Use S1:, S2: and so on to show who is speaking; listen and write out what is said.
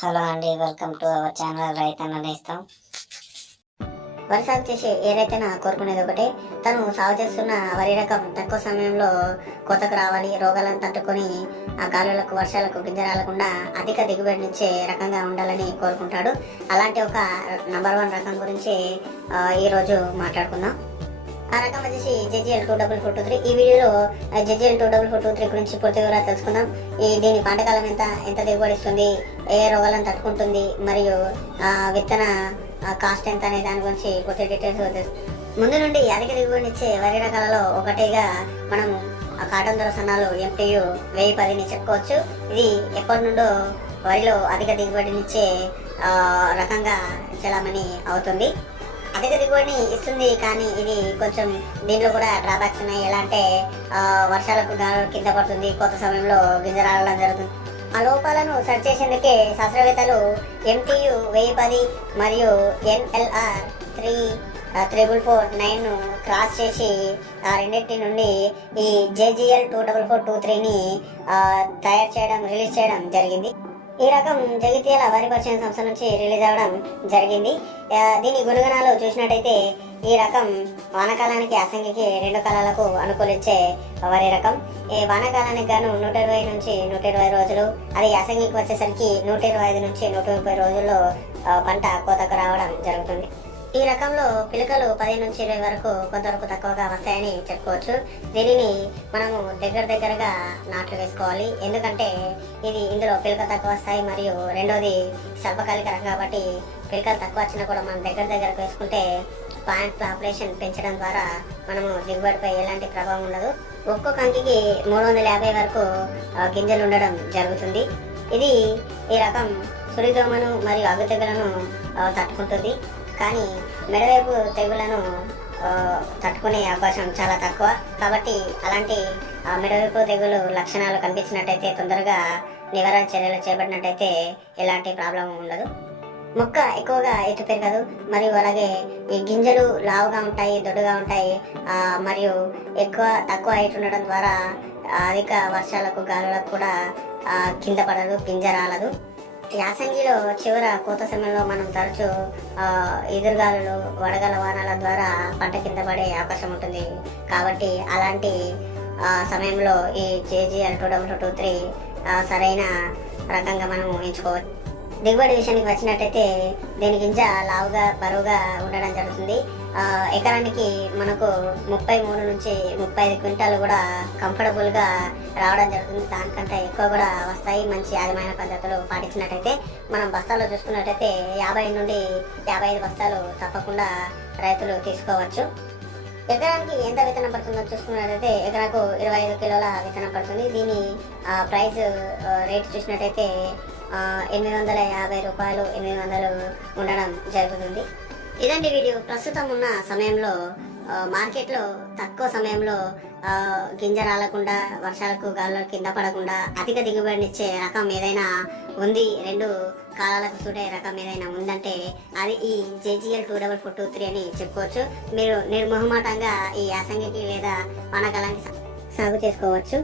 S1: Hello అండి welcome to our channel రైతన్న నేస్తం
S2: వరి సాగు చేసే ఏ రైతైనా కోరుకునేది ఒకటే తను సాగు చేస్తున్న వరి రకం తక్కువ సమయంలో కోతకు రావాలి రోగాలను తట్టుకొని ఆ గాలులకు వర్షాలకు గింజరాలకుండా అధిక దిగుబడినిచ్చే రకంగా ఉండాలని కోరుకుంటాడు. అలాంటి ఒక నంబర్ వన్ రకం గురించి ఈరోజు మాట్లాడుకుందాం. ఆ రకం వచ్చేసి JGL two double four two three. ఈ వీడియోలో JGL two double four two three గురించి పూర్తి వివరాలు తెలుసుకుందాం. ఈ దీని పంటకాలం ఎంత ఎంత దిగుబడి ఇస్తుంది ఏ రోగాలను తట్టుకుంటుంది మరియు విత్తన కాస్ట్ ఎంత అనే దాని గురించి పూర్తి డీటెయిల్స్ తెలుసు. ముందు నుండి అధిక దిగుబడినిచ్చే వరి రకాలలో ఒకటిగా మనం కాటన్ దొరసనాలు ఎంపీయు వెయ్యి పదిని చెప్పుకోవచ్చు. ఇది ఎప్పటి నుండో వరిలో అధిక దిగుబడినిచ్చే రకంగా చలామణి అవుతుంది. అధిక దిగుబడిని ఇస్తుంది కానీ ఇది కొంచెం దీంట్లో కూడా డ్రాబ్యాక్స్ ఉన్నాయి. ఎలా అంటే వర్షాలకు కింద పడుతుంది కొత్త సమయంలో గింజ రావడం జరుగుతుంది. ఆ లోపాలను సరి చేసేందుకే శాస్త్రవేత్తలు ఎంటీయు వెయ్యి పది మరియు NLR three triple four nine cross చేసి ఆ రెండింటి నుండి ఈ JGL two double four two త్రీని తయారు చేయడం రిలీజ్ చేయడం జరిగింది. ఈ రకం జగిత్యాల వారి పరిచయం సంస్థ నుంచి రిలీజ్ అవ్వడం జరిగింది. దీని గుణగణాలు చూసినట్టయితే ఈ రకం వానకాలానికి అసంఖ్యకి రెండు కాలాలకు అనుకూలించే వరి రకం. ఈ వానాకాలానికి గాను నూట ఇరవై నుంచి నూట ఇరవై రోజులు అది అసంఖ్యకి వచ్చేసరికి నూట ఇరవై ఐదు నుంచి నూట ముప్పై రోజుల్లో పంట కోతకు రావడం జరుగుతుంది. ఈ రకంలో పిలకలు పది నుంచి ఇరవై వరకు కొంతవరకు తక్కువగా వస్తాయని చెప్పుకోవచ్చు. దీనిని మనము దగ్గర దగ్గరగా నాట్లు వేసుకోవాలి. ఎందుకంటే ఇది ఇందులో పిలక తక్కువ వస్తాయి మరియు రెండోది స్వల్పకాలిక రకం కాబట్టి పిలకలు తక్కువ వచ్చినా కూడా మనం దగ్గర దగ్గరకు వేసుకుంటే పాయింట్ పాపులేషన్ పెంచడం ద్వారా మనము దిగుబడిపై ఎలాంటి ప్రభావం ఉండదు. ఒక్కో కంకికి మూడు వందల యాభై వరకు గింజలు ఉండడం జరుగుతుంది. ఇది ఈ రకం సుడిదోమను మరియు అగ్గు తెగులను తట్టుకుంటుంది. కానీ మెడవైపు తెగులను తట్టుకునే అవకాశం చాలా తక్కువ. కాబట్టి అలాంటి మెడవైపు తెగులు లక్షణాలు కనిపించినట్టయితే తొందరగా నివారణ చర్యలు చేపట్టినట్టయితే ఎలాంటి ప్రాబ్లం ఉండదు. మొక్క ఎక్కువగా ఎత్తు పెరగదు. మరియు అలాగే ఈ గింజలు లావుగా ఉంటాయి దొడ్డుగా ఉంటాయి మరియు ఎక్కువ తక్కువ హైట్ ఉండడం ద్వారా అధిక వర్షాలకు గాలులకు కూడా కింద పడదు గింజ రాలదు. యాసంగిలో చివర కోత సమయంలో మనం తరచూ ఎదురుగాలులు వడగల వానాల ద్వారా పంట కింద పడే అవకాశం ఉంటుంది. కాబట్టి అలాంటి సమయంలో ఈ JGL two W two three సరైన రకంగా మనం ఎంచుకోవచ్చు. దిగుబడి విషయానికి వచ్చినట్టయితే దీని గింజ లావుగా బరువుగా ఉండడం జరుగుతుంది. ఎకరానికి మనకు ముప్పై మూడు నుంచి ముప్పై ఐదు క్వింటాలు కూడా కంఫర్టబుల్గా రావడం జరుగుతుంది. దానికంటే ఎక్కువ కూడా వస్తాయి. మంచి యాజమాన్య పద్ధతులు పాటించినట్టయితే మనం బస్తాల్లో చూసుకున్నట్టయితే యాభై నుండి యాభై ఐదు బస్తాలు తప్పకుండా రైతులు తీసుకోవచ్చు. ఎకరానికి ఎంత విత్తనం పడుతుందో చూసుకున్నట్టయితే ఎకరాకు ఇరవై ఐదు కిలోల విత్తనం పడుతుంది. దీని ప్రైస్ రేట్ చూసినట్టయితే ఎనిమిది వందల యాభై రూపాయలు ఎనిమిది వందలు ఉండడం జరుగుతుంది. ఇదండి వీడియో. ప్రస్తుతం ఉన్న సమయంలో మార్కెట్లో తక్కువ సమయంలో గింజ రాలకుండా వర్షాలకు గాల్లో కింద పడకుండా అధిక దిగుబడినిచ్చే రకం ఏదైనా ఉంది రెండు కాలాలకు చూడే రకం ఏదైనా ఉందంటే అది ఈ JGL two double four two three అని చెప్పుకోవచ్చు. మీరు నిర్మోహమాటంగా ఈ యాసంగికి లేదా వానాకాలానికి సాగు చేసుకోవచ్చు.